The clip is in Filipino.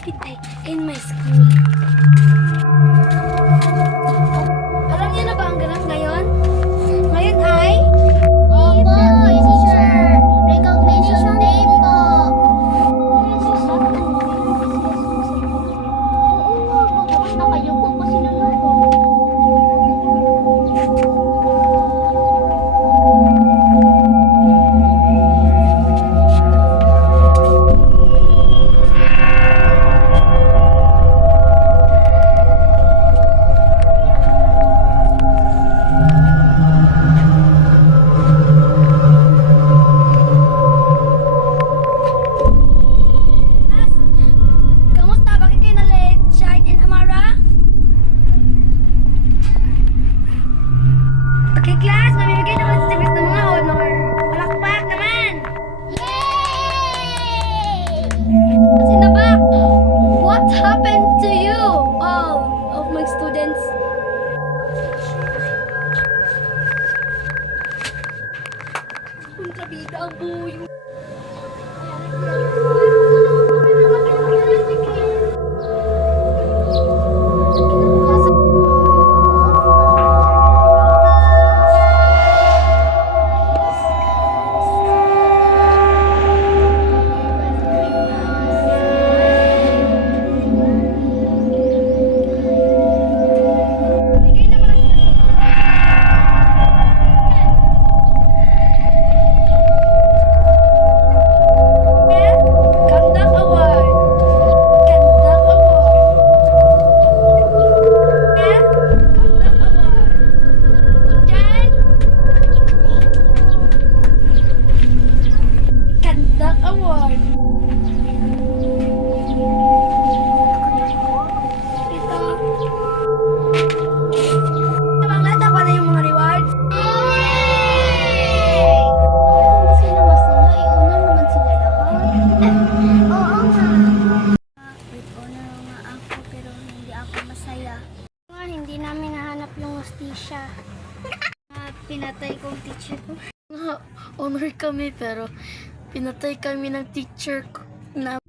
happy day in my school. Alam niyo na ba ang ganap ngayon? Ngayon ay... Opo, teacher! Recognition day po! Oo nga po, tapos nakayupo pa sila lahat. Kamusta? Bakit kayo na-late? Shine and Amara? Okay, class. Mamimigay na ko ng certificate ng mga honor. Palakpak naman! Yay! Sinabak! What happened to you, all of my students? Kontrabida ang buyo. Bigay na pala sila. Conduct Award. Conduct Award. Conduct Award. Jan. Conduct Award. Ito. Bang lata pa na yung mga rewards? Hindi sila masaya, iuna naman sila lahat. Oo nga. With honor nga ako, pero hindi ako masaya. Nga, hindi namin nahanap yung hostisya. Pinatay kong teacher ko. Honor kami pero pinatay kami ng teacher ko na